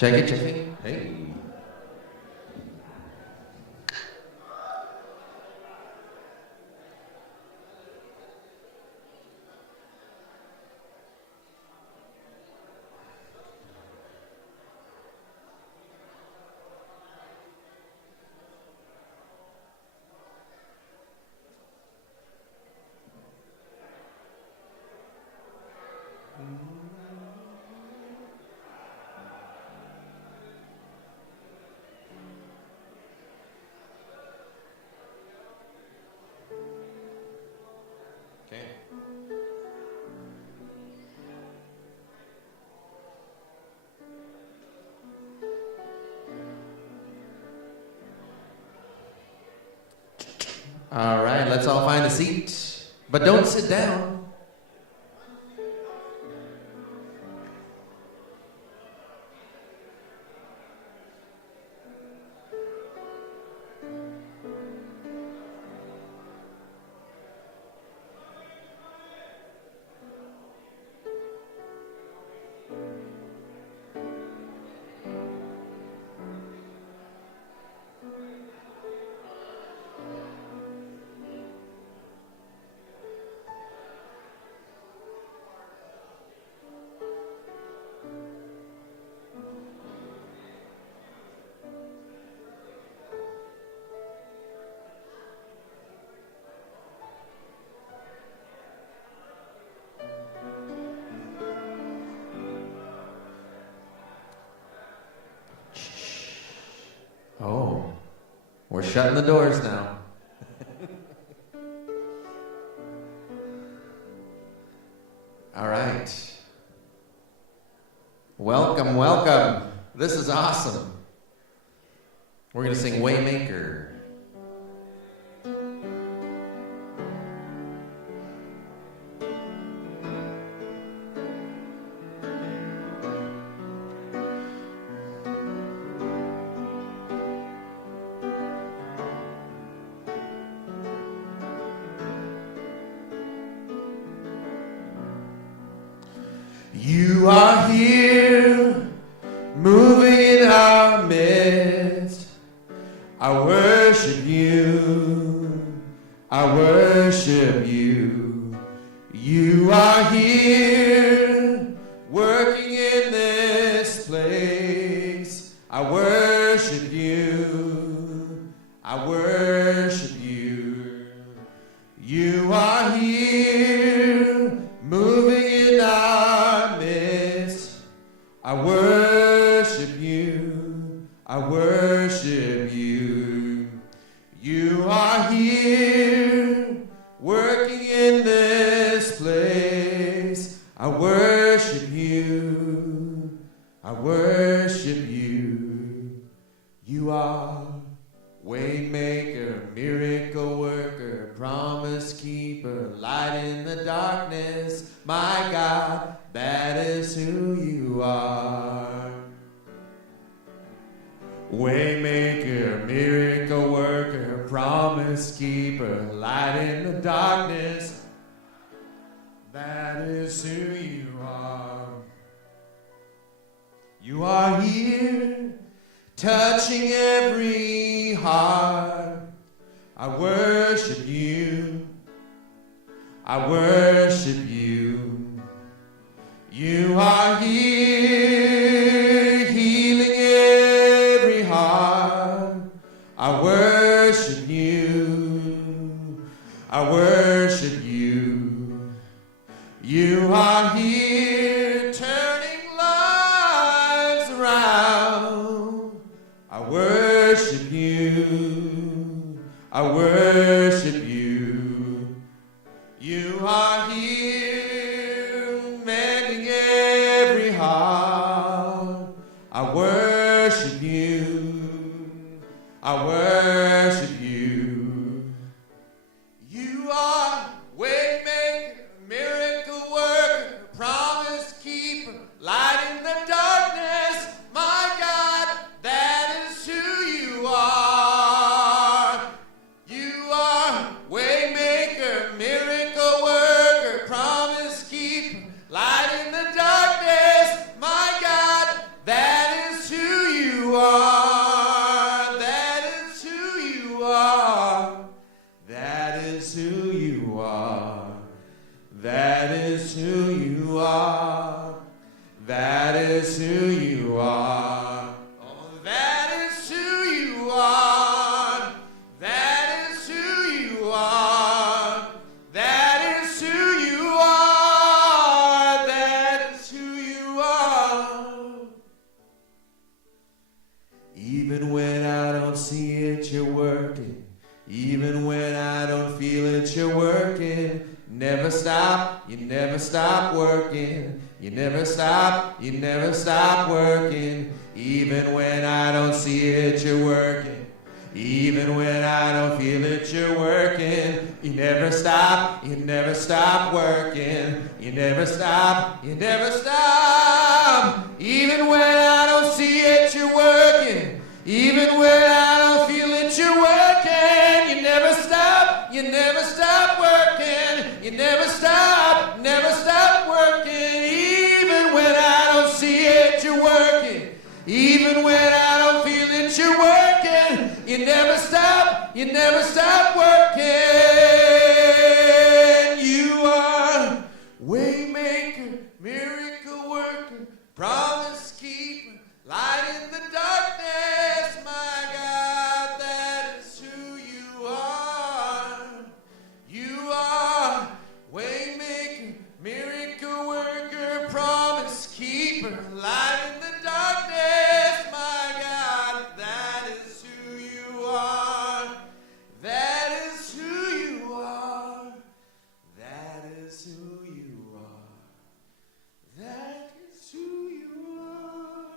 Check it, check it. Hey. Okay. All right, let's all find a seat, but don't sit down. Oh, we're shutting the doors now. All right. Welcome, welcome. This is awesome. We're going to sing Waymaker. You are here, moving in our midst. I worship you, I worship you. You are here, working in this place. I worship you, I worship you. You are here, moving in our midst. I worship you, I worship you. You are here, working in this place. I worship you, I worship you. You are Waymaker, miracle worker, promise keeper, light in the darkness. My God, that is who you are. Waymaker, miracle worker, promise keeper, light in the darkness. That is who you are. You are here, touching every heart. I worship you, I worship you. You are here, healing every heart. I worship you, I worship you. You are here, turning lives around. I worship you, I worship you. You are here, mending every heart. I worship you, I worship you. You are Waymaker, miracle worker, promise keeper, light in the darkness. My God, that is who you are. You are That is who you are. That is who you are. Oh, that is who you are. That is who you are. That is who you are. That is who you are. Even when I don't see it, you're working. Even when I don't feel it, you're working. Never stop, you never stop working. You never stop working. Even when I don't see it, you're working. Even when I don't feel it, you're working. You never stop working. You never stop. Even when I don't see it, you're working. Even when I don't feel it, you're working. You never stop working. You never stop working. Even when I don't see it, you're working. Even when I don't feel it, you're working. You never stop working. You are waymaker, miracle worker, promise keeper, light in the darkness, my God, that is who you are. You are waymaker, miracle worker, promise keeper, light in the darkness, my God, that is who you are. That is who you are. That is who you are. That is who you are.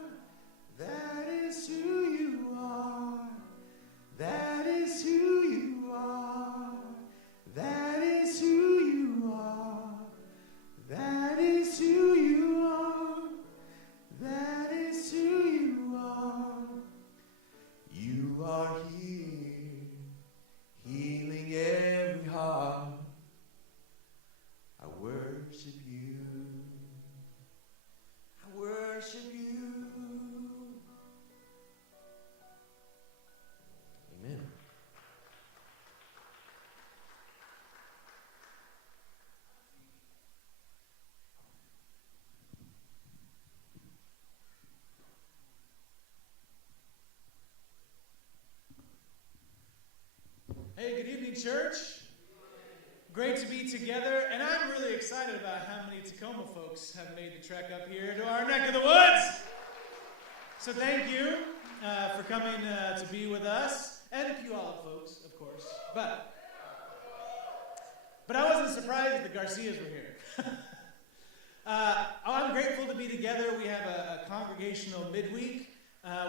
That is who you are. That is who you are. That is who you are. That is who you are. That is who you are. You are here, healing every heart. I worship you. I worship you. Amen. Hey, good evening, church. Great to be together, and I'm really excited about how many Tacoma folks have made the trek up here to our neck of the woods. So thank you for coming to be with us, and a few Olive folks, of course. But I wasn't surprised that the Garcias were here. I'm grateful to be together. We have a Congregational Midweek.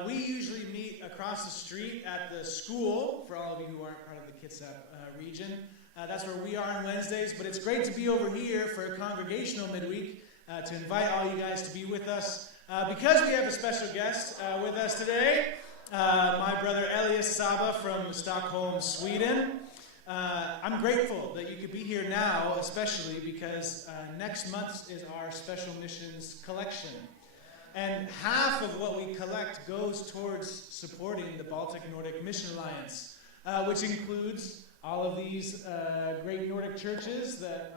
We usually meet across the street at the school, for all of you who aren't part of the Kitsap region. That's where we are on Wednesdays, but it's great to be over here for a Congregational Midweek, to invite all you guys to be with us. Because we have a special guest with us today, my brother Elias Saba from Stockholm, Sweden. I'm grateful that you could be here now, especially because next month is our Special Missions Collection. And half of what we collect goes towards supporting the Baltic Nordic Mission Alliance, which includes all of these great Nordic churches that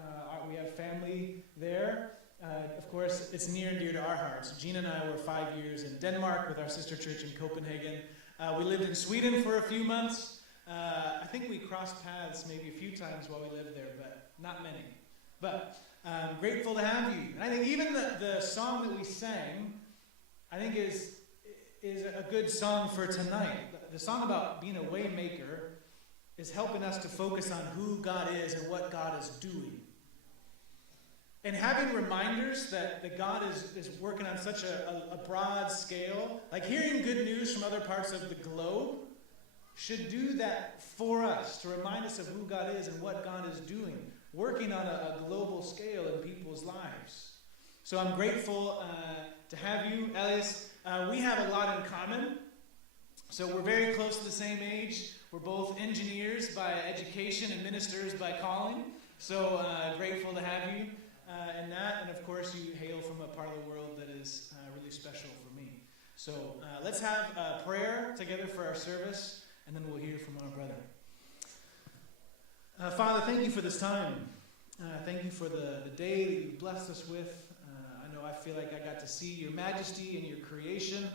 we have family there. Of course, it's near and dear to our hearts. Gina and I were 5 years in Denmark with our sister church in Copenhagen. We lived in Sweden for a few months. I think we crossed paths maybe a few times while we lived there, but not many. But I'm grateful to have you. And I think even the song that we sang, I think is a good song for tonight. The song about being a way maker is helping us to focus on who God is and what God is doing. And having reminders that God is working on such a broad scale, like hearing good news from other parts of the globe, should do that for us, to remind us of who God is and what God is doing, working on a global scale in people's lives. So I'm grateful to have you, Elias. We have a lot in common. So we're very close to the same age. We're both engineers by education and ministers by calling. So grateful to have you in that. And of course, you hail from a part of the world that is really special for me. So let's have a prayer together for our service, and then we'll hear from our brother. Father, thank you for this time. Thank you for the day that you blessed us with. I know I feel like I got to see your majesty and your creation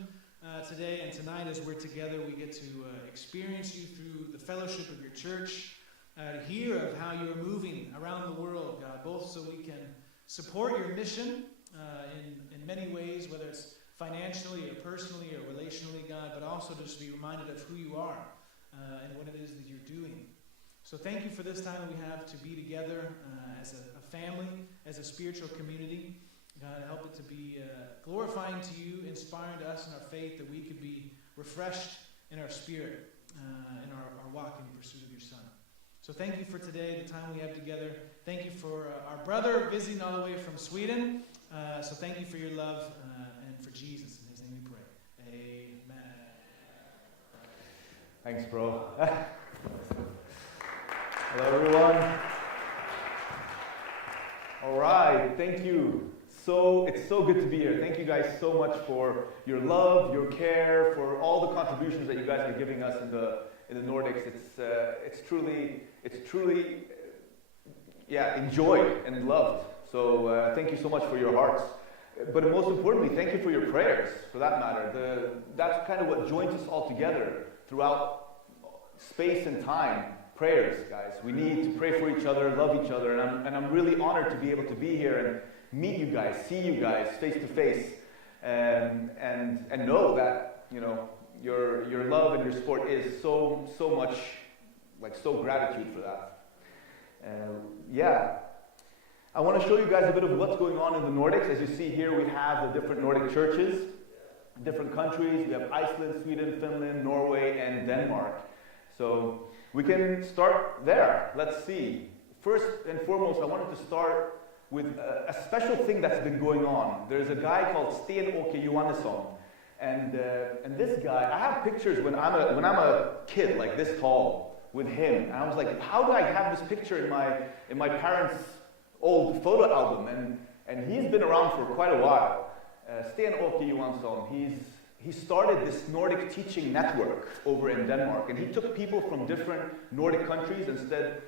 today, and tonight as we're together, we get to experience you through the fellowship of your church, to hear of how you're moving around the world, God, both so we can support your mission in many ways, whether it's financially or personally or relationally, God, but also just be reminded of who you are and what it is that you're doing. So thank you for this time that we have to be together as a family, as a spiritual community. God, help it to be glorifying to you, inspiring to us in our faith, that we could be refreshed in our spirit, in our walk in pursuit of your Son. So thank you for today, the time we have together. Thank you for our brother visiting all the way from Sweden. So thank you for your love and for Jesus. In his name we pray. Amen. Thanks, bro. Hello, everyone. All right, thank you. It's so good to be here. Thank you guys so much for your love, your care, for all the contributions that you guys are giving us in the Nordics. It's truly enjoyed and loved. So thank you so much for your hearts. But most importantly, thank you for your prayers, for that matter. That's kind of what joins us all together throughout space and time. Prayers, guys. We need to pray for each other, love each other, and I'm really honored to be able to be here and meet you guys, see you guys face to face, and know that your love and your support is so much, so gratitude for that. I want to show you guys a bit of what's going on in the Nordics. As you see here, we have the different Nordic churches, different countries. We have Iceland, Sweden, Finland, Norway, and Denmark. So we can start there. Let's see. First and foremost, I wanted to start with a special thing that's been going on. There's a guy called Sten-Åke Johannesson, and this guy, I have pictures when I'm a kid, like this tall, with him, and I was like, how do I have this picture in my parents' old photo album? And he's been around for quite a while. Sten-Åke Johansson, he started this Nordic teaching network over in Denmark, and he took people from different Nordic countries and said,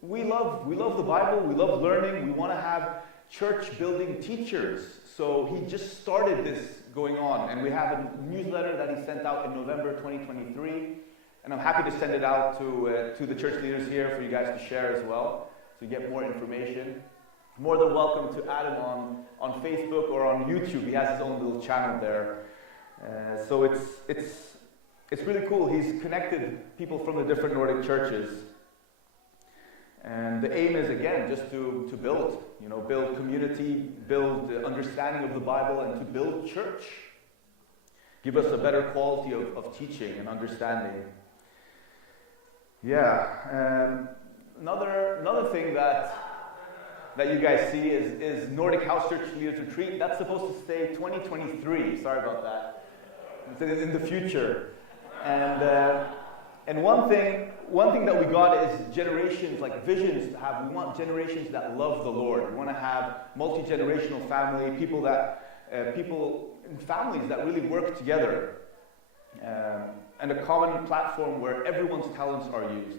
we love the Bible, we love learning, we want to have church-building teachers. So he just started this going on, and we have a newsletter that he sent out in November 2023, and I'm happy to send it out to the church leaders here for you guys to share as well, to get more information. More than welcome to add him on Facebook or on YouTube. He has his own little channel there. So it's really cool. He's connected people from the different Nordic churches. And the aim is, again, just to build community, build understanding of the Bible, and to build church. Give us a better quality of teaching and understanding. Another thing that you guys see is Nordic House Church Leaders Retreat. That's supposed to stay 2023. Sorry about that. It's in the future. And one thing that we got is generations, like visions to have. We want generations that love the Lord. We want to have multi-generational family, people in families that really work together, and a common platform where everyone's talents are used.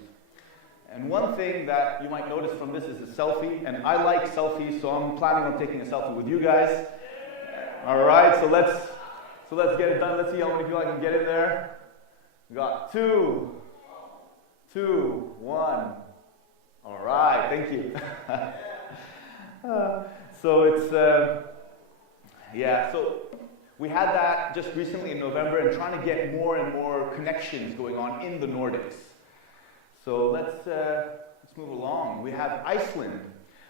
And one thing that you might notice from this is a selfie, and I like selfies, so I'm planning on taking a selfie with you guys. All right, so let's get it done. Let's see how many people I can get in there. We got 2, 1. All right, thank you. So we had that just recently in November, and trying to get more and more connections going on in the Nordics. So let's move along. We have Iceland.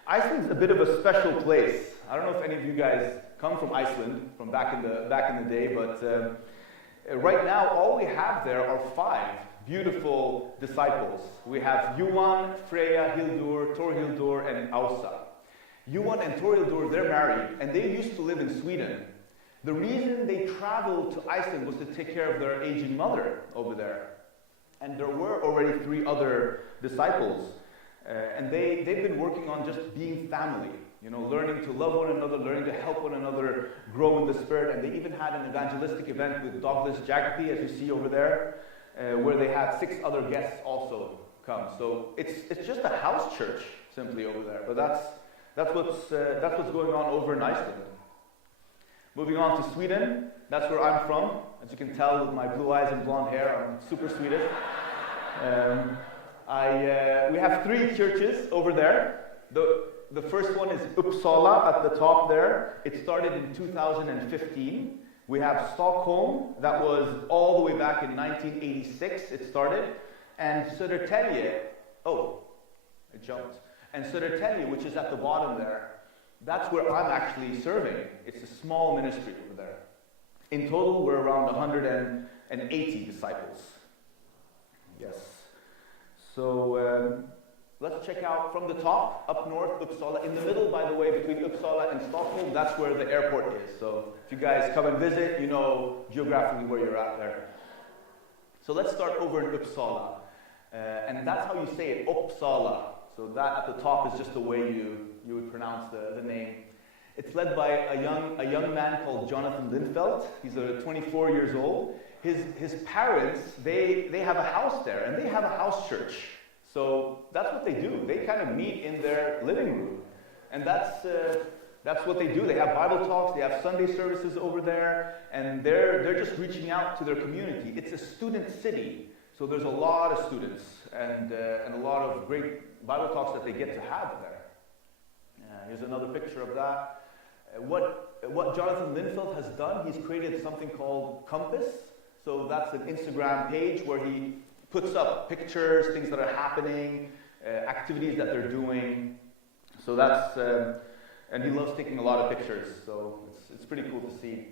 Iceland's a bit of a special place. I don't know if any of you guys come from Iceland from back in the day, but right now all we have there are 5 beautiful disciples. We have Johan, Freya, Hildur, Torhildur, and Ausa. Johan and Torhildur, they're married, and they used to live in Sweden. The reason they traveled to Iceland was to take care of their aging mother over there. And there were already 3 other disciples. And they've been working on just being family, learning to love one another, learning to help one another grow in the Spirit. And they even had an evangelistic event with Douglas Jagpi, as you see over there, where they had 6 other guests also come. So it's just a house church. simply over there. But that's what's going on over in Iceland. Moving on to Sweden, that's where I'm from. As you can tell with my blue eyes and blonde hair, I'm super Swedish. We have 3 churches over there. The first one is Uppsala at the top there. It started in 2015. We have Stockholm, that was all the way back in 1986 it started. And Södertälje, it jumped. And Södertälje, which is at the bottom there, that's where I'm actually serving. It's a small ministry over there. In total, we're around 180 disciples. Yes. So let's check out from the top, up north, Uppsala. In the middle, by the way, between Uppsala and Stockholm, that's where the airport is. So if you guys come and visit, you know geographically where you're at there. So let's start over in Uppsala. And that's how you say it, Uppsala. So that at the top is just the way you would pronounce the name. It's led by a young man called Jonathan Lindfeldt. He's 24 years old. His parents, they have a house there, and they have a house church. So that's what they do. They kind of meet in their living room. And that's what they do. They have Bible talks, they have Sunday services over there, and they're just reaching out to their community. It's a student city, so there's a lot of students and a lot of great Bible talks that they get to have there. Here's another picture of that. What Jonathan Lindfeldt has done, he's created something called Compass. So that's an Instagram page where he puts up pictures, things that are happening, activities that they're doing. So that's, and he loves taking a lot of pictures, so it's pretty cool to see.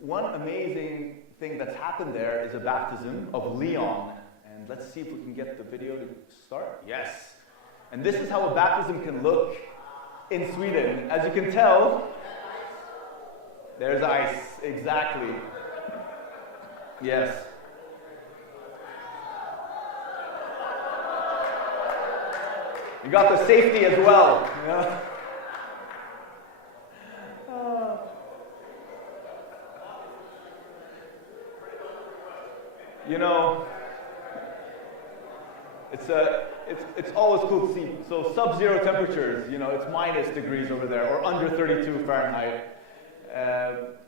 One amazing thing that's happened there is a baptism of Leon. And let's see if we can get the video to start. Yes. And this is how a baptism can look in Sweden. As you can tell, there's ice, exactly. Yes. You got the safety as well. Yeah. You know, it's always cool to see. So sub-zero temperatures, you know, it's minus degrees over there, or under 32 Fahrenheit.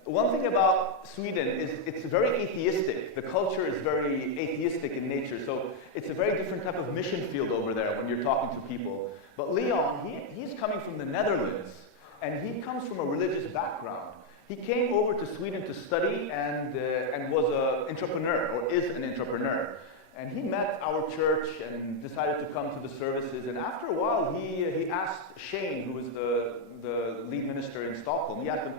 One thing about Sweden is it's very atheistic. The culture is very atheistic in nature, so it's a very different type of mission field over there when you're talking to people. But Leon, he's coming from the Netherlands, and he comes from a religious background. He came over to Sweden to study and was an entrepreneur, or is an entrepreneur. And he met our church and decided to come to the services. And after a while, he asked Shane, who was the lead minister in Stockholm, he asked him,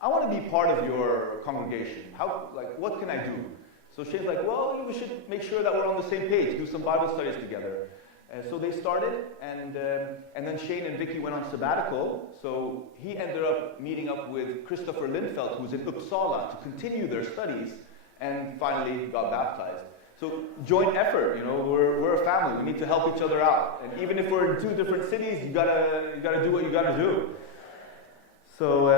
I want to be part of your congregation. What can I do? So Shane's like, well, we should make sure that we're on the same page, do some Bible studies together. So they started, and then Shane and Vicky went on sabbatical. So he ended up meeting up with Christopher Lindfeldt, who's in Uppsala, to continue their studies, and finally got baptized. So joint effort, you know, we're a family. We need to help each other out. And even if we're in 2 different cities, you gotta do what you gotta do. So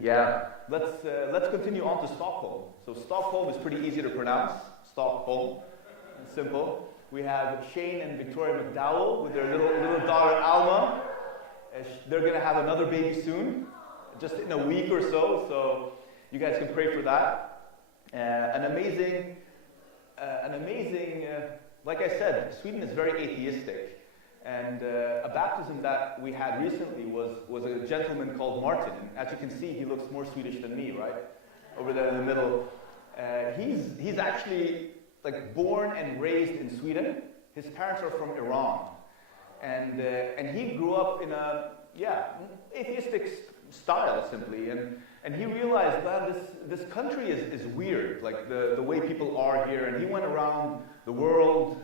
yeah, let's continue on to Stockholm. So Stockholm is pretty easy to pronounce. Stockholm, it's simple. We have Shane and Victoria McDowell with their little daughter Alma. They're gonna have another baby soon, just in a week or so. So you guys can pray for that. An amazing. Like I said, Sweden is very atheistic. And a baptism that we had recently was a gentleman called Martin. As you can see, he looks more Swedish than me, right? Over there in the middle. He's actually born and raised in Sweden. His parents are from Iran. And he grew up in a, atheistic style, simply. And he realized that this country is weird, like the way people are here. And he went around the world.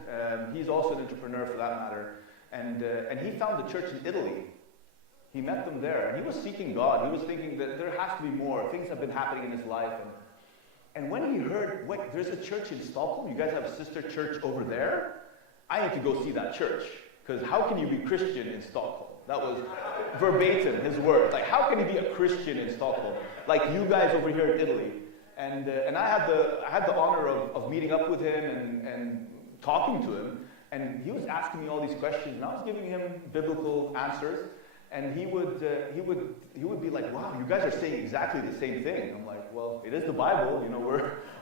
He's also an entrepreneur, for that matter. And he found the church in Italy. He met them there, and he was seeking God. He was thinking that there has to be more. Things have been happening in his life. And when he heard, wait, there's a church in Stockholm? You guys have a sister church over there? I need to go see that church. Because how can you be Christian in Stockholm? That was verbatim, his words. How can you be a Christian in Stockholm? Like you guys over here in Italy. And I had the honor of meeting up with him and talking to him. And he was asking me all these questions, and I was giving him biblical answers. And he would be like, "Wow, you guys are saying exactly the same thing." I'm like, "Well, it is the Bible. You know,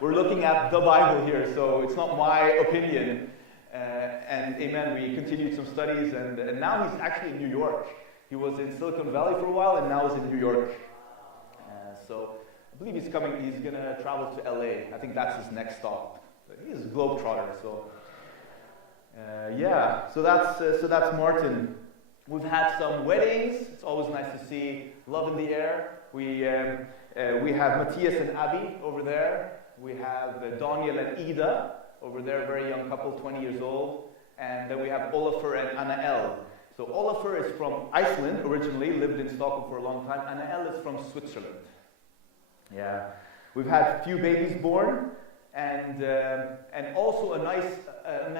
we're looking at the Bible here, so it's not my opinion." And amen. We continued some studies, and now he's actually in New York. He was in Silicon Valley for a while, and now he's in New York. So I believe he's coming. He's gonna travel to LA. I think that's his next stop. He's a globetrotter. So yeah. So that's Martin. We've had some weddings. It's always nice to see love in the air. We have Matthias and Abby over there. We have Daniel and Ida over there, very young couple, 20 years old. And then we have Olafur and Anael. So Olafur is from Iceland originally, lived in Stockholm for a long time. Anael is from Switzerland. Yeah. We've had a few babies born. And also a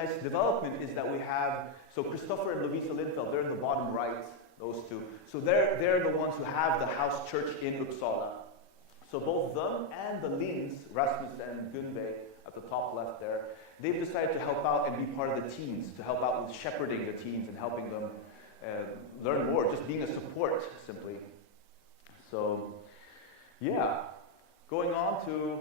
nice development is that we have, so Christopher and Lovisa Lindfeld, they're in the bottom right, those two. So they're the ones who have the house church in Uppsala. So both them and the Linds, Rasmus and Gunve at the top left there, they've decided to help out and be part of the teens, to help out with shepherding the teens and helping them learn more, just being a support, simply. So, yeah. Going on to,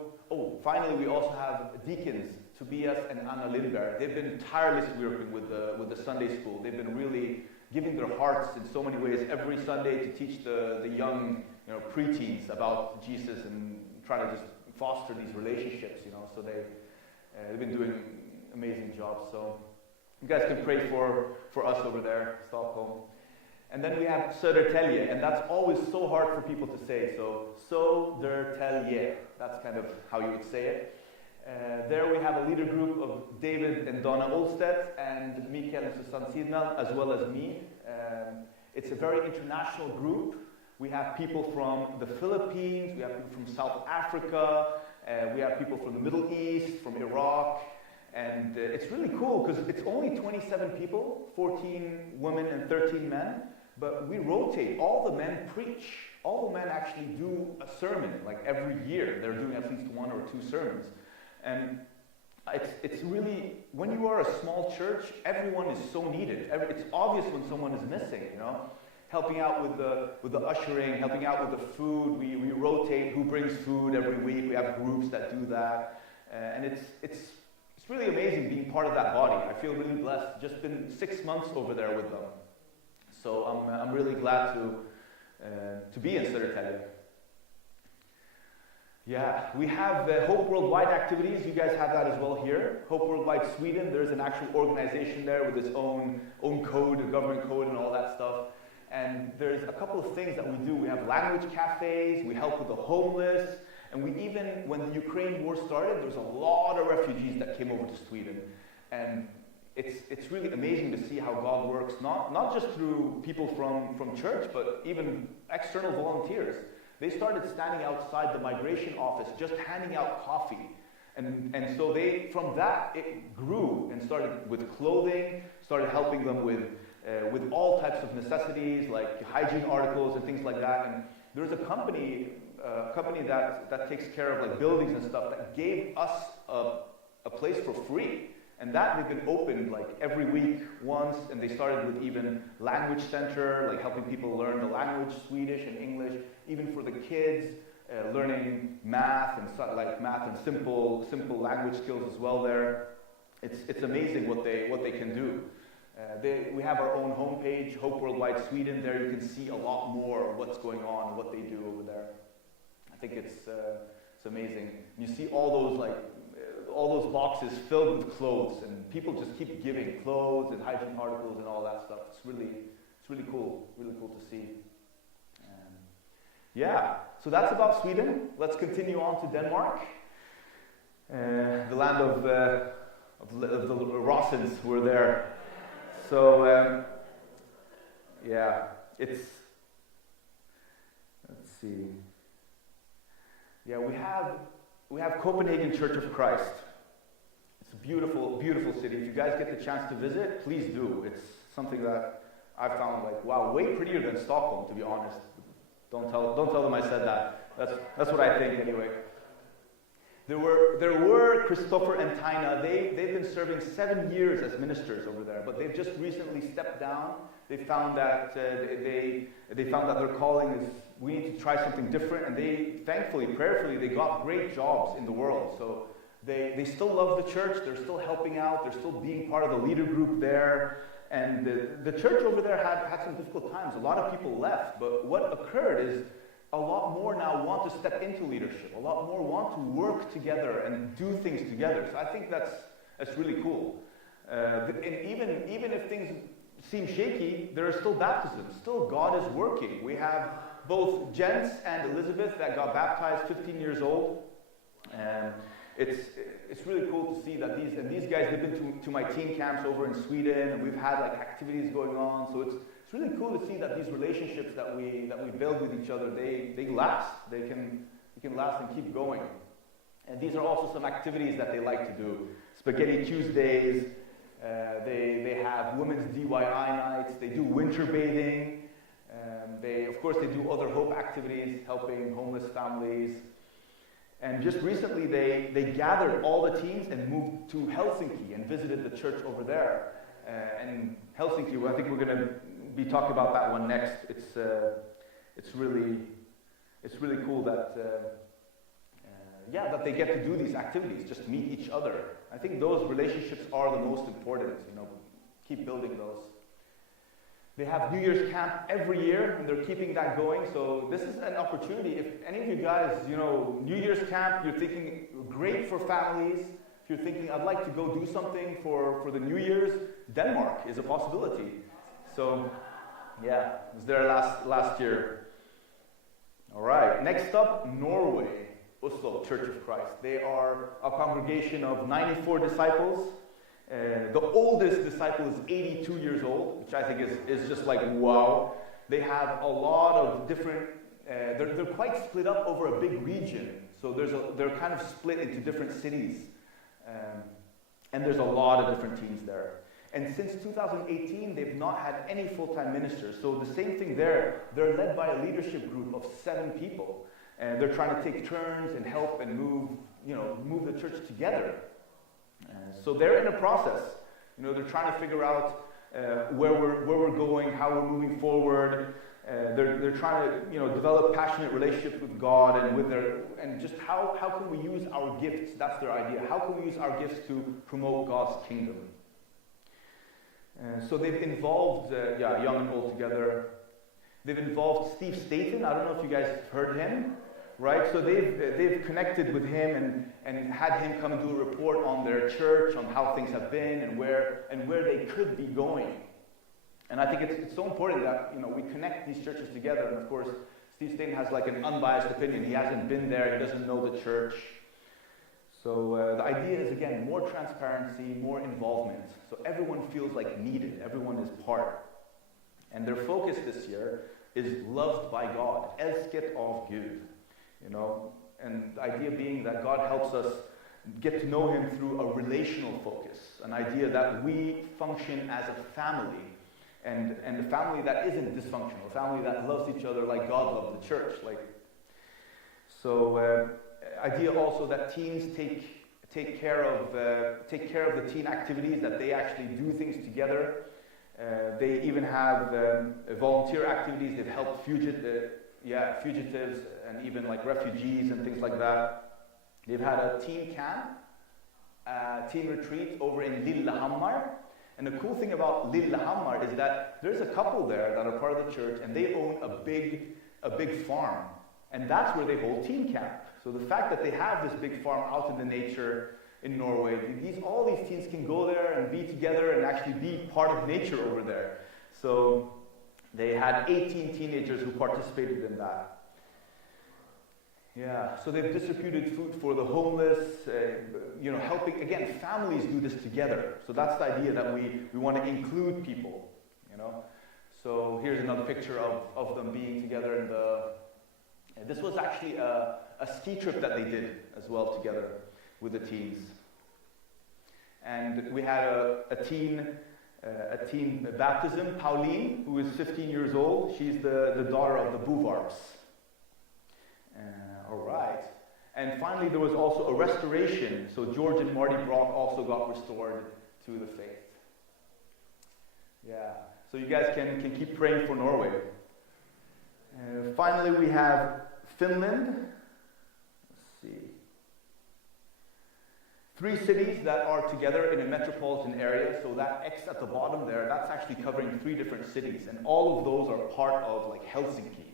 finally we also have deacons, Tobias and Anna Lindberg. They've been tirelessly working with the Sunday school. They've been really giving their hearts in so many ways every Sunday to teach the young, preteens about Jesus and trying to just foster these relationships, So they've been doing amazing jobs. So you guys can pray for us over there, Stockholm. And then we have Södertälje, and that's always so hard for people to say. So Södertälje, that's kind of how you would say it. There we have a leader group of David and Donna Olstedt and Mikael and Susanne Sidnal, as well as me. It's a very international group. We have people from the Philippines, we have people from South Africa, we have people from the Middle East, from Iraq. And it's really cool because it's only 27 people, 14 women and 13 men. But we rotate. All the men preach. All the men actually do a sermon, like every year. They're doing at least one or two sermons. And it's really, when you are a small church, everyone is so needed. It's obvious when someone is missing, Helping out with the ushering, helping out with the food. We rotate who brings food every week. We have groups that do that. And it's really amazing being part of that body. I feel really blessed. Just been 6 months over there with them. So I'm really glad to be in Södertälje. Yeah, we have Hope Worldwide activities. You guys have that as well here. Hope Worldwide Sweden, there's an actual organization there with its own code, a government code and all that stuff. And there's a couple of things that we do. We have language cafes, we help with the homeless, and we even, when the Ukraine war started, there was a lot of refugees that came over to Sweden. And it's really amazing to see how God works, not just through people from church, but even external volunteers. They started standing outside the migration office, just handing out coffee. And so from that, it grew and started with clothing, started helping them with all types of necessities, like hygiene articles and things like that. And there's a company that takes care of like buildings and stuff that gave us a place for free. And that they've been opened like every week once, and they started with even language center, like helping people learn the language, Swedish and English, even for the kids, learning math and simple language skills as well there. It's amazing what they can do. We have our own homepage, Hope Worldwide Sweden. There you can see a lot more of what's going on, what they do over there. I think it's amazing. You see all those boxes filled with clothes, and people just keep giving clothes and hygiene articles and all that stuff. It's really cool to see. Yeah, so that's about Sweden. Let's continue on to Denmark, the land of the Rossens who were there. So yeah, let's see. Yeah, we have Copenhagen Church of Christ. It's a beautiful, beautiful city. If you guys get the chance to visit, please do. It's something that I found like, wow, way prettier than Stockholm, to be honest. Don't tell them I said that. That's what I think anyway. There were Christopher and Tina. They've been serving 7 years as ministers over there, but they've just recently stepped down. They found that they found that their calling is, we need to try something different, and they, thankfully, prayerfully, they got great jobs in the world. So they still love the church. They're still helping out. They're still being part of the leader group there. And the church over there had some difficult times. A lot of people left, but what occurred is a lot more now want to step into leadership. A lot more want to work together and do things together. So I think that's really cool. And even if things seem shaky, there are still baptisms. Still, God is working. We have both Jens and Elizabeth that got baptized 15 years old. And it's really cool to see that these guys, they've been to my teen camps over in Sweden, and we've had like activities going on. So it's really cool to see that these relationships that we build with each other, they last. They can last and keep going. And these are also some activities that they like to do. Spaghetti Tuesdays. They have women's DIY nights. They do winter bathing. Of course, they do other hope activities, helping homeless families. And just recently, they gathered all the teens and moved to Helsinki and visited the church over there. And Helsinki, well, I think we're going to be talking about that one next. It's really cool that that they get to do these activities, just meet each other. I think those relationships are the most important. Keep building those. They have New Year's camp every year, and they're keeping that going. So this is an opportunity. If any of you guys, New Year's camp, you're thinking great for families. If you're thinking, I'd like to go do something for the New Year's, Denmark is a possibility. So, yeah, I was there last year. All right, next up, Norway, Oslo Church of Christ. They are a congregation of 94 disciples. The oldest disciple is 82 years old, which I think is just like wow. They have a lot of different, they're quite split up over a big region. So they're kind of split into different cities. And there's a lot of different teams there. And since 2018, they've not had any full-time ministers. So the same thing there, they're led by a leadership group of 7 people. And they're trying to take turns and help and move the church together. So they're in a process. They're trying to figure out where we're going, how we're moving forward. They're trying to develop passionate relationships with God and just how can we use our gifts? That's their idea. How can we use our gifts to promote God's kingdom? So they've involved young and old together. They've involved Steve Staten. I don't know if you guys have heard him. Right, so they've connected with him and had him come and do a report on their church, on how things have been and where they could be going. And I think it's so important that we connect these churches together. And of course, Steve Staten has like an unbiased opinion. He hasn't been there. He doesn't know the church. So the idea is again more transparency, more involvement. So everyone feels like needed. Everyone is part. And their focus this year is loved by God. Elsket av Gud. And the idea being that God helps us get to know Him through a relational focus, an idea that we function as a family, and a family that isn't dysfunctional, a family that loves each other like God loved the church. Idea also that teens take care of the teen activities, that they actually do things together. They even have volunteer activities. They've helped fugitives and even like refugees and things like that. They've had a teen camp, teen retreat over in Lillehammer. And the cool thing about Lillehammer is that there's a couple there that are part of the church, and they own a big farm. And that's where they hold teen camp. So the fact that they have this big farm out in the nature in Norway, all these teens can go there and be together and actually be part of nature over there. So they had 18 teenagers who participated in that. Yeah, so they've distributed food for the homeless, helping, again, families do this together. So that's the idea, that we want to include people, So here's another picture of them being together this was actually a ski trip that they did as well together with the teens. And we had a teen baptism, Pauline, who is 15 years old. She's the daughter of the Bovarps. All right. And finally, there was also a restoration. So George and Marty Brock also got restored to the faith. Yeah. So you guys can keep praying for Norway. Finally, we have Finland. Let's see. 3 cities that are together in a metropolitan area. So that X at the bottom there, that's actually covering 3 different cities. And all of those are part of like Helsinki.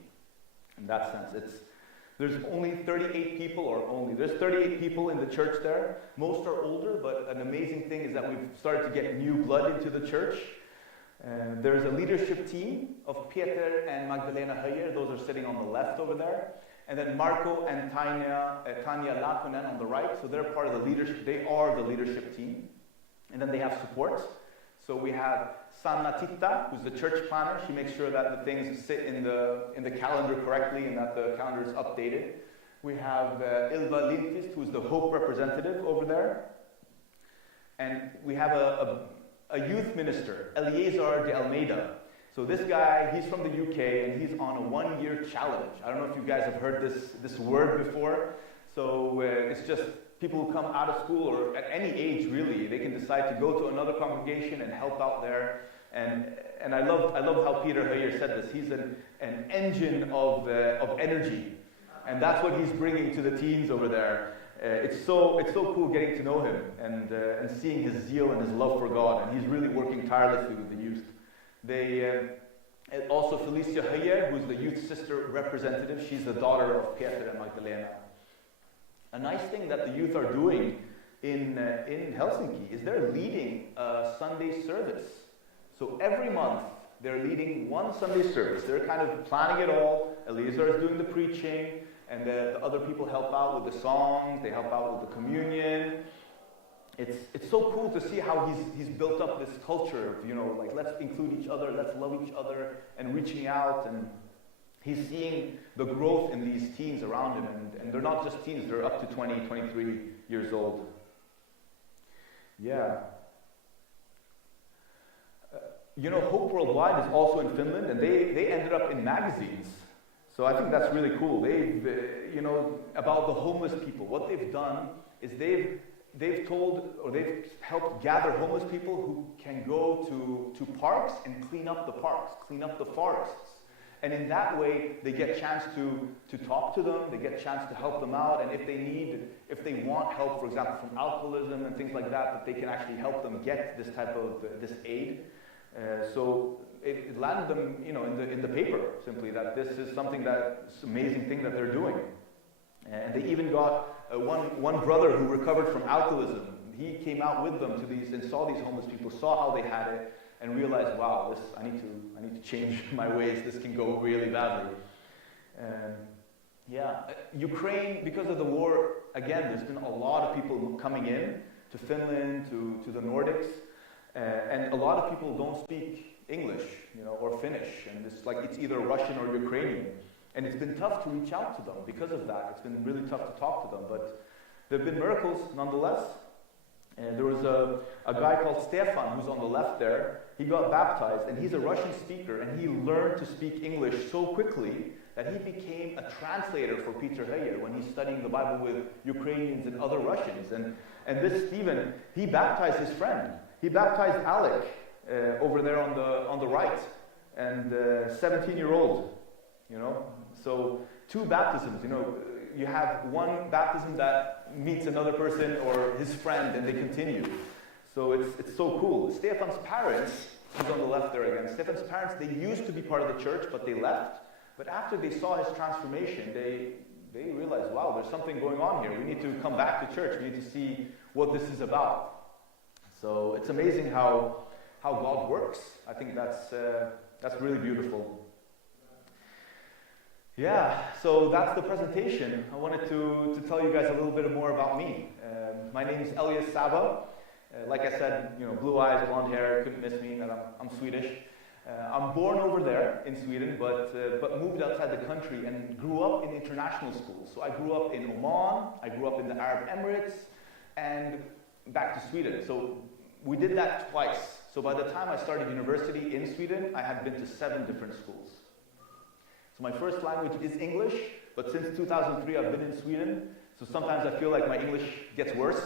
In that sense, there's only 38 people, there's 38 people in the church there. Most are older, but an amazing thing is that we've started to get new blood into the church. There's a leadership team of Peter and Magdalena Höjer. Those are sitting on the left over there. And then Marco and Tanya Lakonen on the right. So they're part of the leadership. They are the leadership team. And then they have support. So we have Sanna Titta, who's the church planner. She makes sure that the things sit in the calendar correctly and that the calendar is updated. We have Ilva Lindqvist, who's the Hope representative over there. And we have a youth minister, Elias de Almeida. So this guy, he's from the UK and he's on a 1-year challenge. I don't know if you guys have heard this word before. So it's just people who come out of school or at any age really, they can decide to go to another congregation and help out there. And I love how Peter Höjer said this. He's an engine of energy, and that's what he's bringing to the teens over there. It's so cool getting to know him and seeing his zeal and his love for God, and he's really working tirelessly with the youth. Also Felicia Höjer, who's the youth sister representative. She's the daughter of Peter and Magdalena. A nice thing that the youth are doing in Helsinki is they're leading a Sunday service. So every month they're leading one Sunday service. They're kind of planning it all. Eliezer is doing the preaching, and the other people help out with the songs. They help out with the communion. It's so cool to see how he's built up this culture of, like, let's include each other, let's love each other, and reaching out. And he's seeing the growth in these teens around him. And they're not just teens, they're up to 20, 23 years old. Yeah. Hope Worldwide is also in Finland, and they ended up in magazines. So I think that's really cool. They've, about the homeless people, what they've done is they've told, or they've helped gather homeless people who can go to parks and clean up the parks, clean up the forests. And in that way, they get a chance to talk to them, they get a chance to help them out, and if they want help, for example, from alcoholism and things like that they can actually help them get this type of, this aid. So it landed them, in the paper, simply, that this is something that's an amazing thing that they're doing. And they even got one brother who recovered from alcoholism. He came out with them to these and saw these homeless people, saw how they had it, and realized, wow, I need to change my ways. This can go really badly. Ukraine, because of the war, again, there's been a lot of people coming in to Finland, to the Nordics, and a lot of people don't speak English, or Finnish, and it's either Russian or Ukrainian. And it's been tough to reach out to them because of that. It's been really tough to talk to them, but there have been miracles nonetheless. And there was a guy called Stefan who's on the left there. He got baptized, and he's a Russian speaker, and he learned to speak English so quickly that he became a translator for Peter Höjer when he's studying the Bible with Ukrainians and other Russians. And this Stephen, he baptized his friend. He baptized Alec over there on the right, and 17-year-old. So 2 baptisms, you have one baptism that meets another person or his friend, and they continue. So it's so cool. Stefan's parents, he's on the left there again. Stefan's parents, they used to be part of the church, but they left. But after they saw his transformation, they realized, wow, there's something going on here. We need to come back to church. We need to see what this is about. So it's amazing how God works. I think that's really beautiful. Yeah, so that's the presentation. I wanted to tell you guys a little bit more about me. My name is Elias Saba. Like I said, blue eyes, blonde hair, couldn't miss me, and I'm Swedish. I'm born over there in Sweden, but moved outside the country and grew up in international schools. So I grew up in Oman, I grew up in the Arab Emirates, and back to Sweden. So we did that twice. So by the time I started university in Sweden, I had been to 7 different schools. So my first language is English, But since 2003, I've been in Sweden, so sometimes I feel like my English gets worse.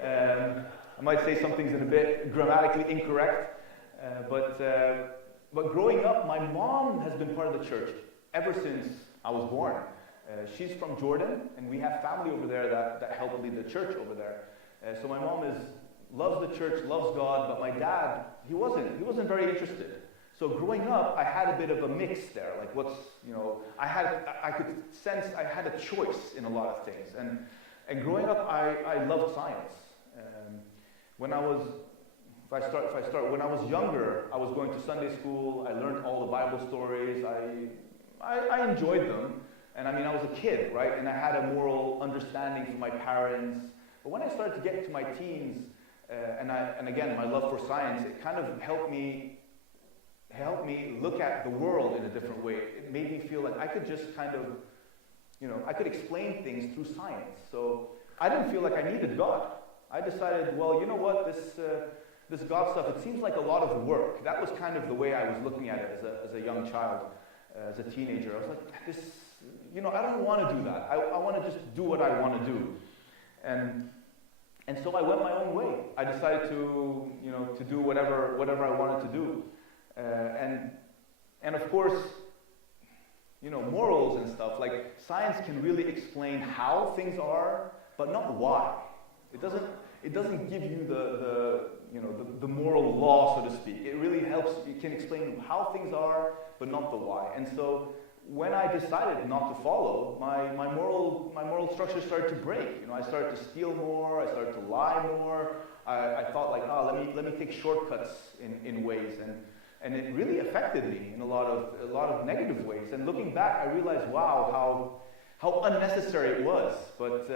I might say some things in a bit grammatically incorrect, but growing up, my mom has been part of the church ever since I was born. She's from Jordan, and we have family over there that help lead the church over there. So my mom loves the church, loves God, but my dad, he wasn't very interested. So growing up, I had a bit of a mix there. Like I could sense I had a choice in a lot of things. And growing up, I loved science. When I was younger, I was going to Sunday school. I learned all the Bible stories. I enjoyed them. And I mean, I was a kid, right? And I had a moral understanding from my parents. But when I started to get into my teens, and again, my love for science, it kind of helped me look at the world in a different way. It made me feel like I could just kind of, I could explain things through science. So I didn't feel like I needed God. I decided, well, you know what, this God stuff, it seems like a lot of work. That was kind of the way I was looking at it as a young child, as a teenager. I was like, this, I don't want to do that. I want to just do what I want to do. And so I went my own way. I decided to do whatever I wanted to do. And of course, morals and stuff, like science can really explain how things are, but not why. It doesn't give you the moral law, so to speak. It really helps. It can explain how things are, but not the why. And so when I decided not to follow, my moral structure started to break. I started to steal more. I started to lie more. I thought like, let me take shortcuts in ways, and it really affected me in a lot of negative ways. And looking back, I realized, wow, how unnecessary it was. But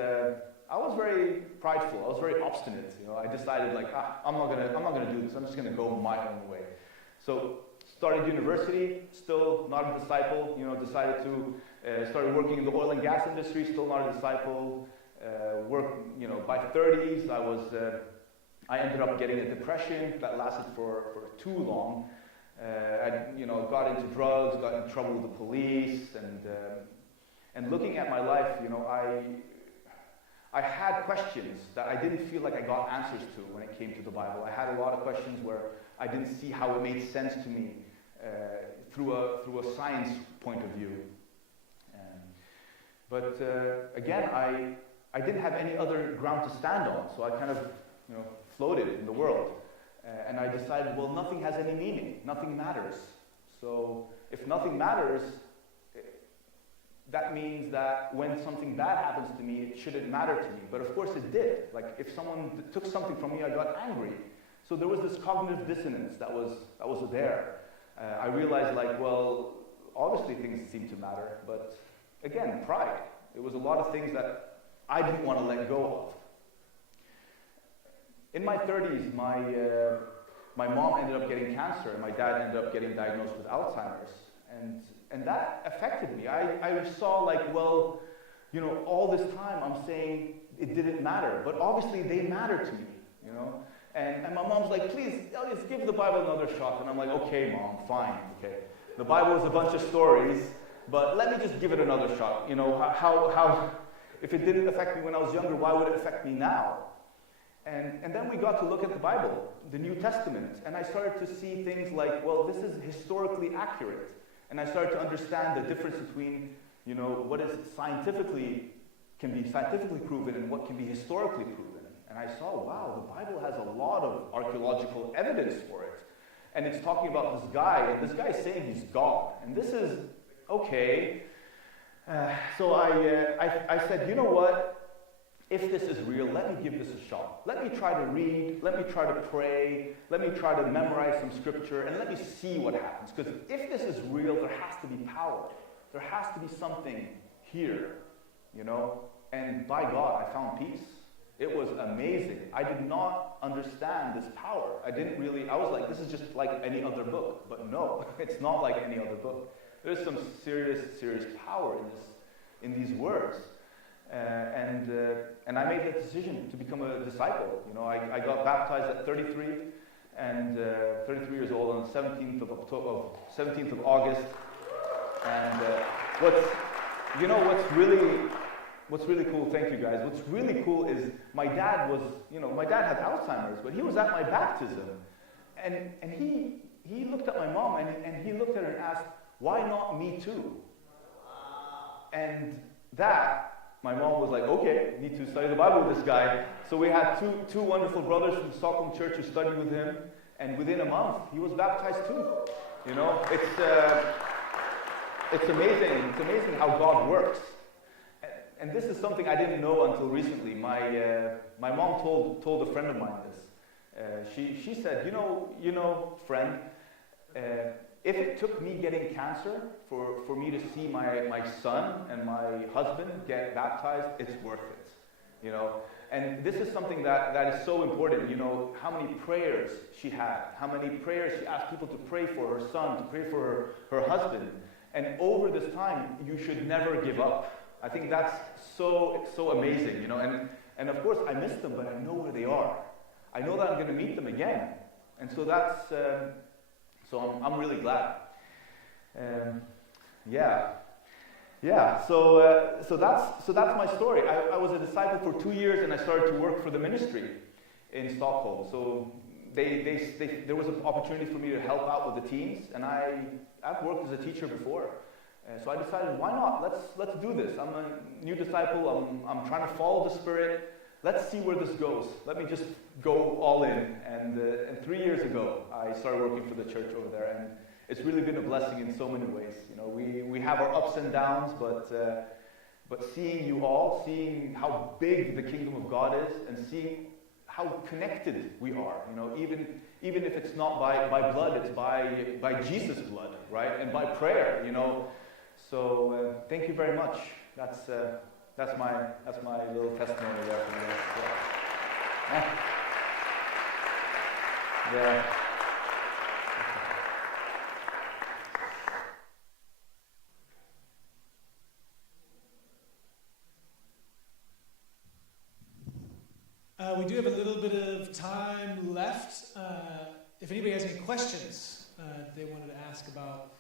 I was very prideful. I was very obstinate. I decided like, I'm not gonna do this. I'm just gonna go my own way. So started university, still not a disciple. Decided to started working in the oil and gas industry. Still not a disciple. By 30s, I ended up getting a depression that lasted for too long. I got into drugs, got in trouble with the police, and looking at my life, I had questions that I didn't feel like I got answers to when it came to the Bible. I had a lot of questions where I didn't see how it made sense to me through a science point of view. But again, I didn't have any other ground to stand on, so I kind of floated in the world. And I decided, well, nothing has any meaning. Nothing matters. So if nothing matters, that means that when something bad happens to me, it shouldn't matter to me. But of course it did. Like if someone took something from me, I got angry. So there was this cognitive dissonance that was there. I realized like, well, obviously things seem to matter. But again, pride. It was a lot of things that I didn't want to let go of. In my 30s, my mom ended up getting cancer, and my dad ended up getting diagnosed with Alzheimer's, and that affected me. I saw like, well, all this time I'm saying it didn't matter, but obviously they matter to me, And my mom's like, please, Elias, give the Bible another shot, and I'm like, okay, Mom, fine, okay. The Bible is a bunch of stories, but let me just give it another shot. How if it didn't affect me when I was younger, why would it affect me now? And then we got to look at the Bible, the New Testament, and I started to see things like, well, this is historically accurate. And I started to understand the difference between, what is can be scientifically proven and what can be historically proven. And I saw, wow, the Bible has a lot of archaeological evidence for it. And it's talking about this guy, and this guy is saying he's God. And this is, okay. So I said, you know what? If this is real, let me give this a shot. Let me try to read, let me try to pray, let me try to memorize some scripture, and let me see what happens. Because if this is real, there has to be power. There has to be something here, And by God, I found peace. It was amazing. I did not understand this power. I was like, this is just like any other book. But no, it's not like any other book. There's some serious power in these words. And I made the decision to become a disciple. I got baptized at 33, and 33 years old on the 17th of August. And You know what's really cool, thank you guys, what's really cool is my dad had Alzheimer's, but he was at my baptism. And he looked at my mom and he looked at her and asked, why not me too? And my mom was like, okay, need to study the Bible with this guy. So we had two wonderful brothers from the Stockholm church who studied with him, and within a month, he was baptized too. You know, it's amazing. It's amazing how God works. And this is something I didn't know until recently. My mom told a friend of mine this. She said, you know, friend, if it took me getting cancer for me to see my son and my husband get baptized, it's worth it. You know, and this is something that is so important. You know, how many prayers she had, how many prayers she asked people to pray for her son, to pray for her husband. And over this time, you should never give up. I think that's so amazing, you know. And of course, I miss them, but I know where they are. I know that I'm going to meet them again, and so that's so I'm really glad. So that's my story. I was a disciple for 2 years, and I started to work for the ministry in Stockholm. So there was an opportunity for me to help out with the teens, and I've worked as a teacher before. So I decided, why not? Let's do this. I'm a new disciple. I'm trying to follow the Spirit. Let's see where this goes. Let me just go all in. And 3 years ago, I started working for the church over there, and it's really been a blessing in so many ways. You know, we have our ups and downs, but seeing you all, seeing how big the kingdom of God is, and seeing how connected we are. You know, even if it's not by blood, it's by Jesus' blood, right? And by prayer. You know. So thank you very much. That's my little testimony there from this. Yeah. We do have a little bit of time left. If anybody has any questions they wanted to ask about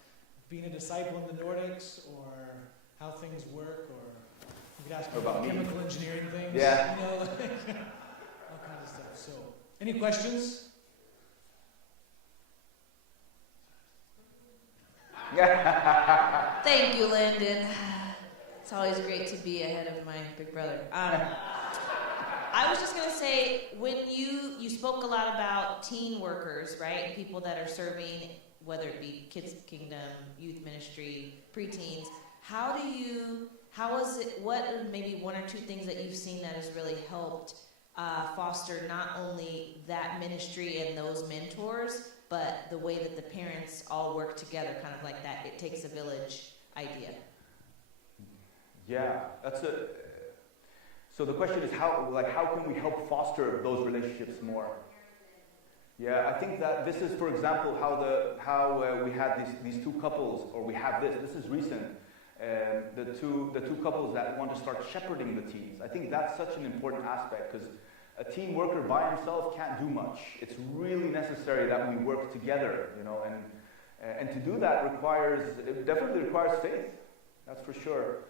being a disciple in the Nordics, or how things work, or you could ask about chemical engineering things. Yeah. You know, like, all kinds of stuff. So, any questions? Thank you, Lyndon. It's always great to be ahead of my big brother. I was just going to say, when you spoke a lot about teen workers, right? People that are serving, whether it be Kids Kingdom, youth ministry, preteens. What are maybe one or two things that you've seen that has really helped foster not only that ministry and those mentors, but the way that the parents all work together, kind of like that it takes a village idea? Yeah, so the question is how can we help foster those relationships more? Yeah, I think that this is, for example, how we had these two couples, or we have this is recent, the two couples that want to start shepherding the teens. I think that's such an important aspect, because a teen worker by himself can't do much. It's really necessary that we work together, you know, and to do that definitely requires faith. That's for sure.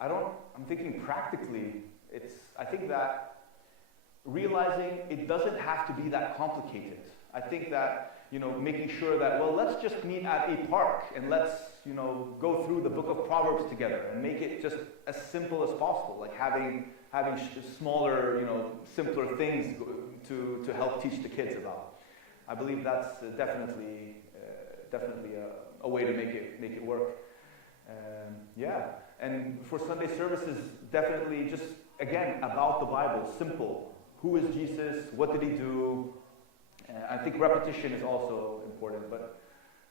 I'm thinking practically, I think that realizing it doesn't have to be that complicated. I think that, you know, making sure that, well, let's just meet at a park and let's, you know, go through the book of Proverbs together and make it just as simple as possible, like having smaller, you know, simpler things to help teach the kids about. I believe that's definitely a way to make it work. And for Sunday services, definitely just, again, about the Bible, simple. Who is Jesus? What did he do? I think repetition is also important, but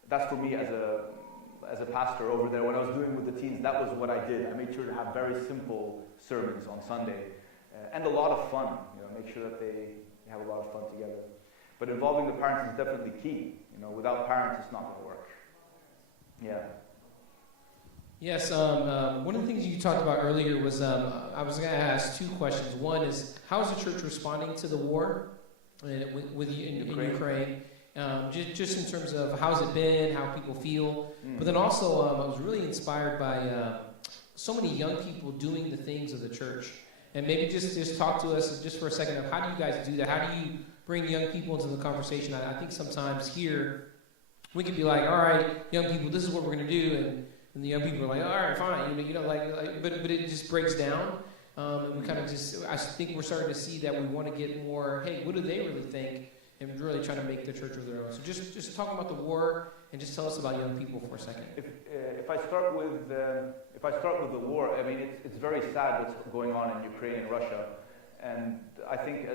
that's for me as a pastor over there. When I was doing with the teens, that was what I did. I made sure to have very simple sermons on Sunday, and a lot of fun. You know, make sure that they have a lot of fun together. But involving the parents is definitely key. You know, without parents, it's not going to work. Yeah. Yes, one of the things you talked about earlier was, I was going to ask two questions. One is, how is the church responding to the war in Ukraine? just in terms of how's it been, how people feel. But then also, I was really inspired by so many young people doing the things of the church. And maybe just talk to us just for a second of how do you guys do that? How do you bring young people into the conversation? I think sometimes here we can be like, all right, young people, this is what we're going to do, and the young people are like, all right, fine, but it just breaks down. And we kind of I think we're starting to see that we want to get more, hey, what do they really think? And really trying to make the church of their own. So just talking about the war, and just tell us about young people for a second. If I start with the war, I mean it's very sad what's going on in Ukraine and Russia, and I think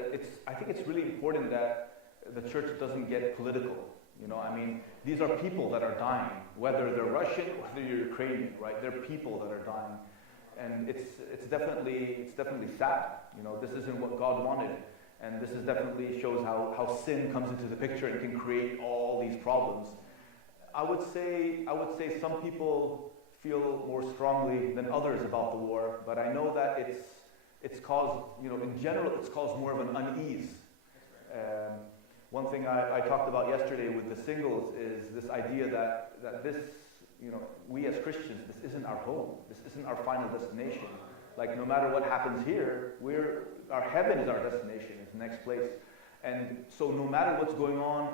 it's really important that the church doesn't get political. You know, I mean, these are people that are dying, whether they're Russian or whether you're Ukrainian, right? They're people that are dying, and it's definitely sad. You know, this isn't what God wanted. And this is definitely shows how sin comes into the picture and can create all these problems. I would say some people feel more strongly than others about the war, but I know that it's caused, you know, in general, it's caused more of an unease. One thing I talked about yesterday with the singles is this idea that this, you know, we as Christians, this isn't our home. This isn't our final destination. Like, no matter what happens here, our heaven is our destination, it's the next place. And so no matter what's going on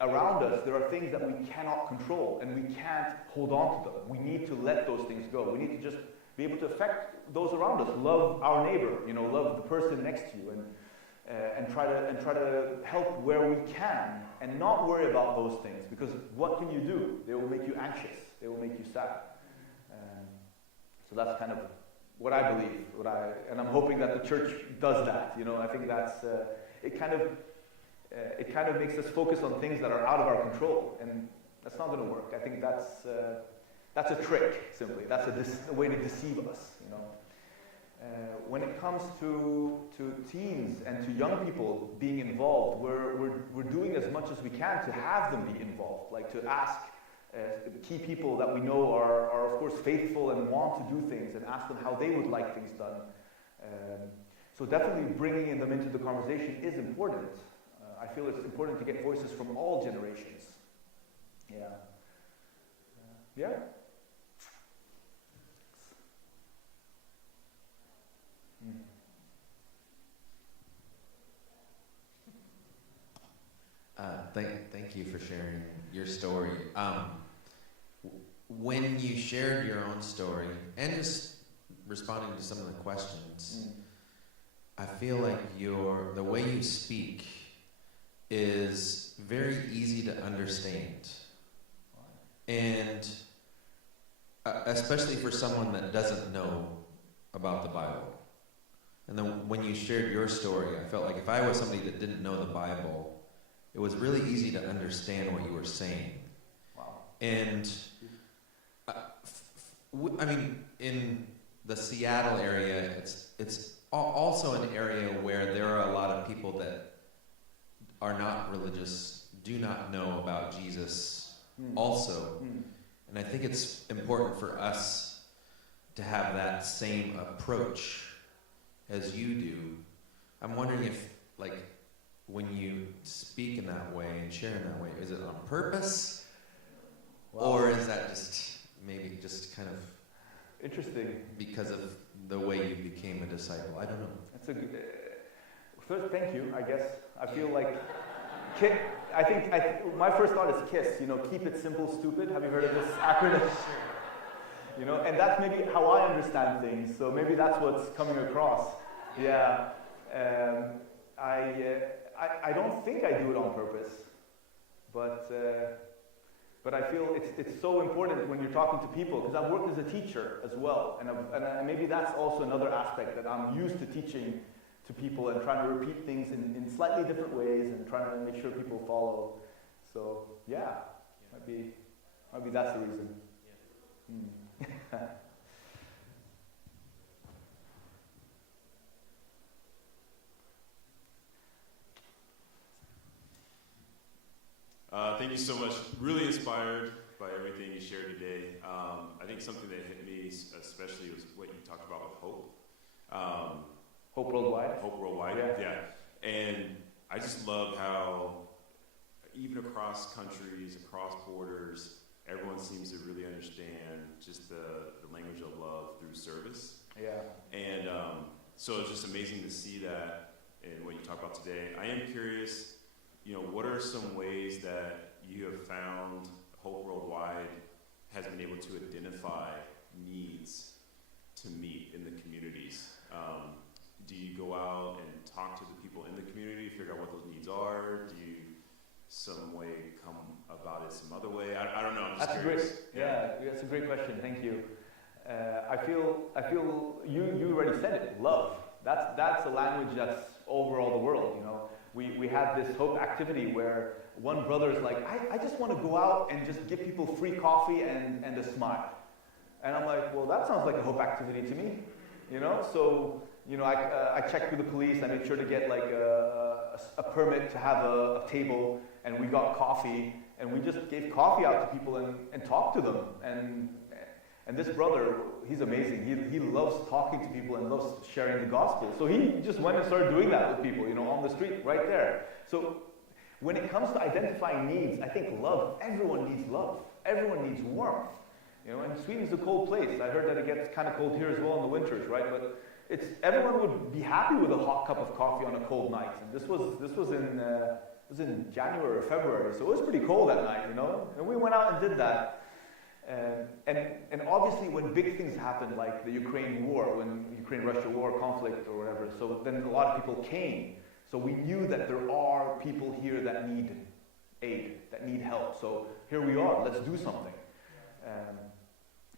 around us, there are things that we cannot control, and we can't hold on to them. We need to let those things go. We need to just be able to affect those around us. Love our neighbor, you know, love the person next to you, and try to help where we can, and not worry about those things, because what can you do? They will make you anxious. They will make you sad. So that's kind of what I believe, and I'm hoping that the church does that. You know, I think that's it. Kind of makes us focus on things that are out of our control, and that's not going to work. I think that's a trick. Simply, that's a way to deceive us. You know, when it comes to teens and to young people being involved, we're doing as much as we can to have them be involved, like to ask. Key people that we know are of course faithful and want to do things, and ask them how they would like things done. So definitely bringing them into the conversation is important. I feel it's important to get voices from all generations. Yeah. Yeah. Thank you for sharing your story. When you shared your own story and just responding to some of the questions, I feel like the way you speak is very easy to understand, and especially for someone that doesn't know about the Bible. And then when you shared your story, I felt like if I was somebody that didn't know the Bible, it was really easy to understand what you were saying. Wow. And I mean, in the Seattle area, it's also an area where there are a lot of people that are not religious, do not know about Jesus also. And I think it's important for us to have that same approach as you do. I'm wondering if, like, when you speak in that way and share in that way, is it on purpose? Wow. Or is that just maybe just kind of interesting because of the way you became a disciple? I don't know. That's a good. First, thank you. I guess I feel like my first thought is KISS. You know, keep it simple, stupid. Have you heard of this acronym? You know, and that's maybe how I understand things. So maybe that's what's coming across. Yeah. I don't think I do it on purpose, but I feel it's so important when you're talking to people, because I've worked as a teacher as well, and maybe that's also another aspect that I'm used to teaching to people and trying to repeat things in slightly different ways and trying to make sure people follow. So yeah, maybe that's the reason. Yeah. Thank you so much. Really inspired by everything you shared today. I think something that hit me especially was what you talked about with hope. Hope Worldwide? Hope Worldwide, yeah. And I just love how even across countries, across borders, everyone seems to really understand just the language of love through service. Yeah. And so it's just amazing to see that in what you talk about today. I am curious, what are some ways that you have found Hope Worldwide has been able to identify needs to meet in the communities? Do you go out and talk to the people in the community, figure out what those needs are? Do you some way come about it some other way? I don't know. I'm just curious. That's a great question. Thank you. I feel you already said it. Love. That's a language that's over all the world. We have this Hope activity where one brother's like, I just want to go out and just give people free coffee and a smile. And I'm like, well, that sounds like a Hope activity to me. So I checked with the police. I made sure to get like a permit to have a table, and we got coffee, and we just gave coffee out to people and talked to them. And this brother, he's amazing. He loves talking to people and loves sharing the gospel. So he just went and started doing that with people, on the street right there. So when it comes to identifying needs, I think love. Everyone needs love. Everyone needs warmth. And Sweden's a cold place. I heard that it gets kind of cold here as well in the winters, right? But everyone would be happy with a hot cup of coffee on a cold night. And this was in January or February, so it was pretty cold that night, And we went out and did that. And obviously when big things happened, like the Ukraine war, when Ukraine-Russia war conflict or whatever, so then a lot of people came. So we knew that there are people here that need aid, that need help. So here we are, let's do something.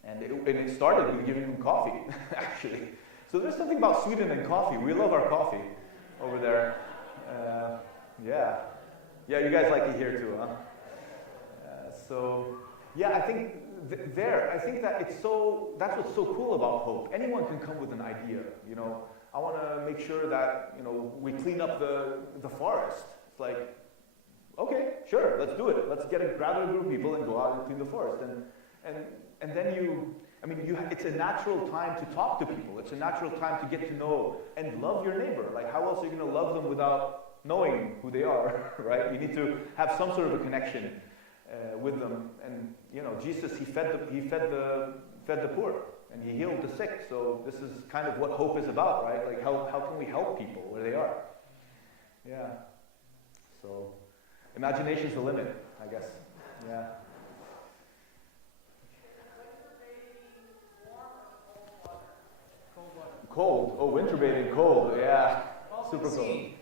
And it started with giving them coffee, actually. So there's something about Sweden and coffee. We love our coffee over there. Yeah, you guys like it here too, huh? I think I think that that's what's so cool about Hope. Anyone can come with an idea, I want to make sure that, we clean up the forest. It's like, okay, sure, let's do it. Let's gather a group of people and go out and clean the forest. And then it's a natural time to talk to people. It's a natural time to get to know and love your neighbor. Like, how else are you going to love them without knowing who they are, right? You need to have some sort of a connection with them. And Jesus, he fed the poor and he healed the sick. So this is kind of what Hope is about, right? Like, how can we help people where they are? Yeah. So imagination's the limit, I guess. Yeah. Cold. Oh, winter bathing, cold. Yeah. Super cold.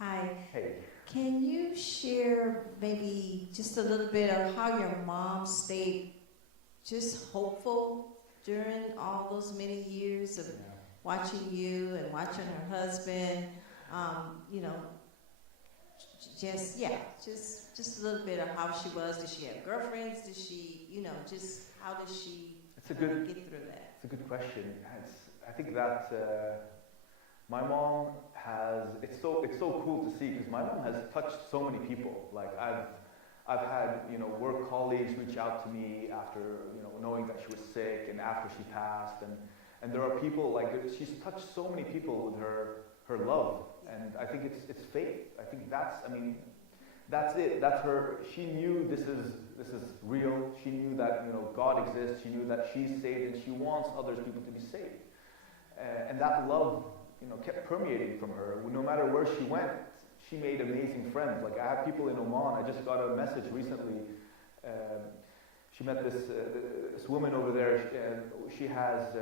Hi. Hey. Can you share maybe just a little bit of how your mom stayed just hopeful during all those many years of watching you and watching her husband? Just a little bit of how she was. Did she have girlfriends? Did she, just how does she get through that? It's a good question. I think that my mom has. It's so cool to see because my mom has touched so many people. Like I've had work colleagues reach out to me after knowing that she was sick and after she passed, and there are people like she's touched so many people with her love, and I think it's faith. I think that's it. That's her. She knew this is real. She knew that God exists. She knew that she's saved, and she wants other people to be saved. And that love, kept permeating from her. No matter where she went, she made amazing friends. Like I have people in Oman. I just got a message recently. She met this woman over there. She has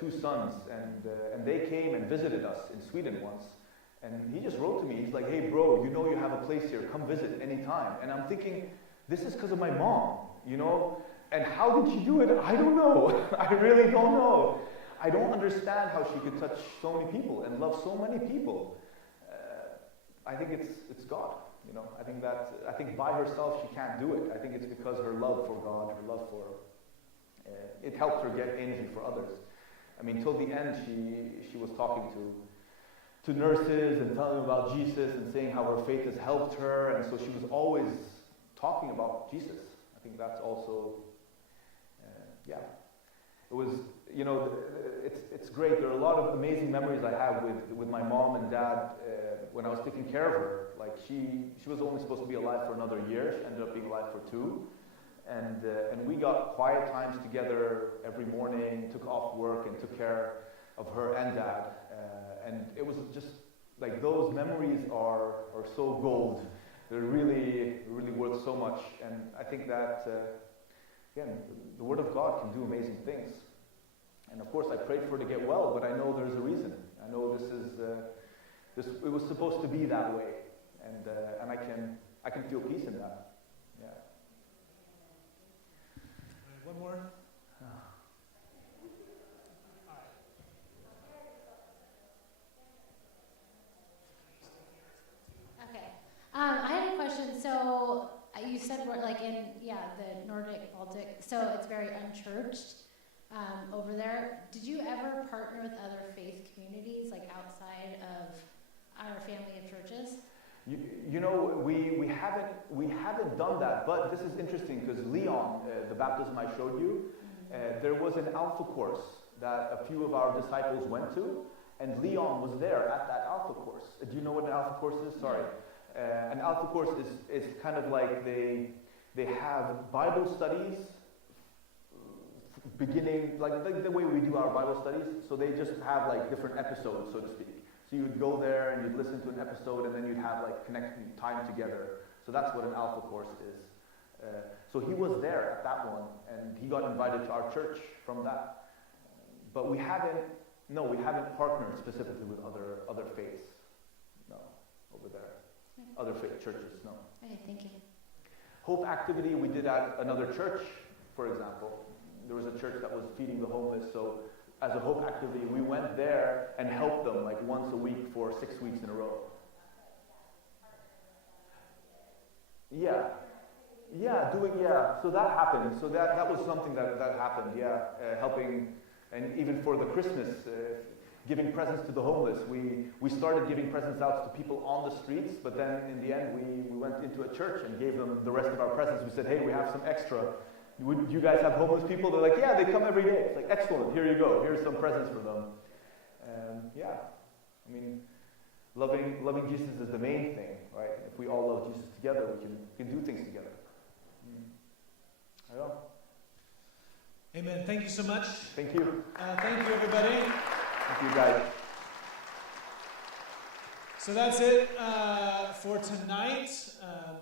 2 sons, and they came and visited us in Sweden once. And he just wrote to me. He's like, "Hey, bro, you have a place here. Come visit anytime." And I'm thinking, this is because of my mom, And how did she do it? I don't know. I really don't know. I don't understand how she could touch so many people and love so many people. I think it's God. I think by herself she can't do it. I think it's because her love for God, her love for it helped her get energy for others. Till the end, she was talking to nurses and telling them about Jesus and saying how her faith has helped her, and so she was always talking about Jesus. I think that's also, it was, you know, it's great. There are a lot of amazing memories I have with my mom and dad when I was taking care of her. Like she was only supposed to be alive for another year. She ended up being alive for 2. And we got quiet times together every morning, took off work and took care of her and dad. And it was just like those memories are so gold. They're really, really worth so much. And I think that, again, the Word of God can do amazing things. And of course, I prayed for her to get well, but I know there's a reason. I know it was supposed to be that way. And I can feel peace in that. Yeah. All right, one more. Okay. I had a question. So you said we're like in the Nordic Baltic, so it's very unchurched over there. Did you ever partner with other faith communities like outside of our family of churches? You know, we haven't done that, but this is interesting because Leon, the baptism I showed you, there was an Alpha course that a few of our disciples went to, and Leon was there at that Alpha course. Do you know what an Alpha course is? Sorry. An Alpha course is kind of like they have Bible studies beginning, like the way we do our Bible studies, so they just have like different episodes, so to speak. So you would go there and you'd listen to an episode and then you'd have like connecting time together. So that's what an Alpha course is. So he was there at that one and he got invited to our church from that. But we haven't partnered specifically with other faiths. No, over there. Other faith churches, no. Okay, thank you. Hope activity we did at another church, for example. There was a church that was feeding the homeless, so as a hope activity, we went there and helped them like once a week for 6 weeks in a row. So that happened. So that was something that happened. Helping, and even for the Christmas, giving presents to the homeless. We started giving presents out to people on the streets, but then in the end we went into a church and gave them the rest of our presents. We said, hey, we have some extra. Would you guys have homeless people? They're like, yeah, they come every day. It's like, excellent, here you go. Here's some presents for them. I mean, loving Jesus is the main thing, right? If we all love Jesus together, we can do things together. I know. Amen. Thank you so much. Thank you. Thank you, everybody. Thank you, guys. So that's it for tonight.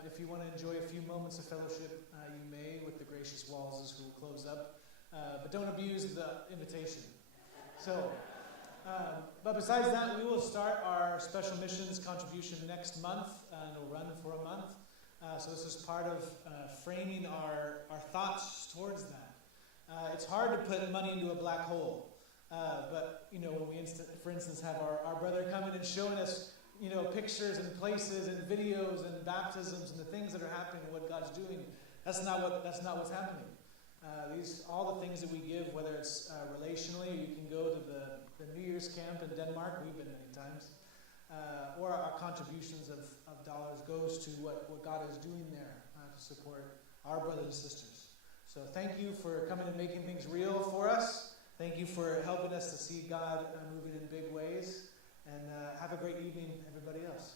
If you want to enjoy a few moments of fellowship, you may with the gracious Wallses who will close up. But don't abuse the invitation. So, but besides that, we will start our special missions contribution next month, and it'll run for a month. So this is part of framing our thoughts towards that. It's hard to put money into a black hole. But, you know, when we, for instance, have our brother coming and showing us, you know, pictures and places and videos and baptisms and the things that are happening and what God's doing, that's not what's happening. All the things that we give, whether it's relationally, you can go to the New Year's camp in Denmark, we've been many times, or our contributions of dollars goes to what God is doing there to support our brothers and sisters. So thank you for coming and making things real for us. Thank you for helping us to see God moving in big ways. And have a great evening, everybody else.